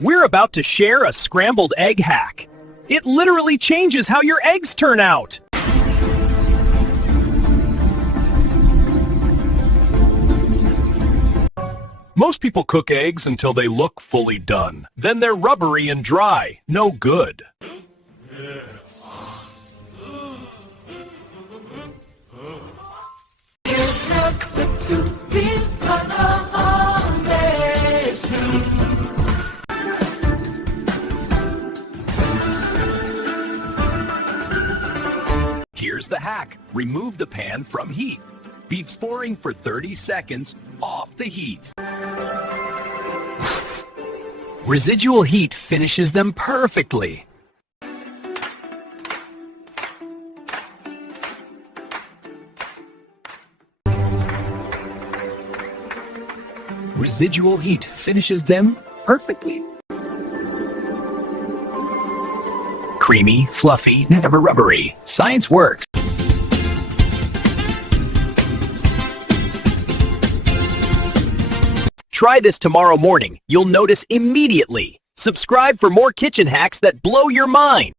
We're about to share a scrambled egg hack. It literally changes how your eggs turn out. Most people cook eggs until they look fully done. Then they're rubbery and dry. No good. Here's the hack. Remove the pan from heat. Before for 30 seconds off the heat. Residual heat finishes them perfectly. Residual heat finishes them perfectly. Creamy, fluffy, never rubbery. Science works. Try this tomorrow morning. You'll notice immediately. Subscribe for more kitchen hacks that blow your mind.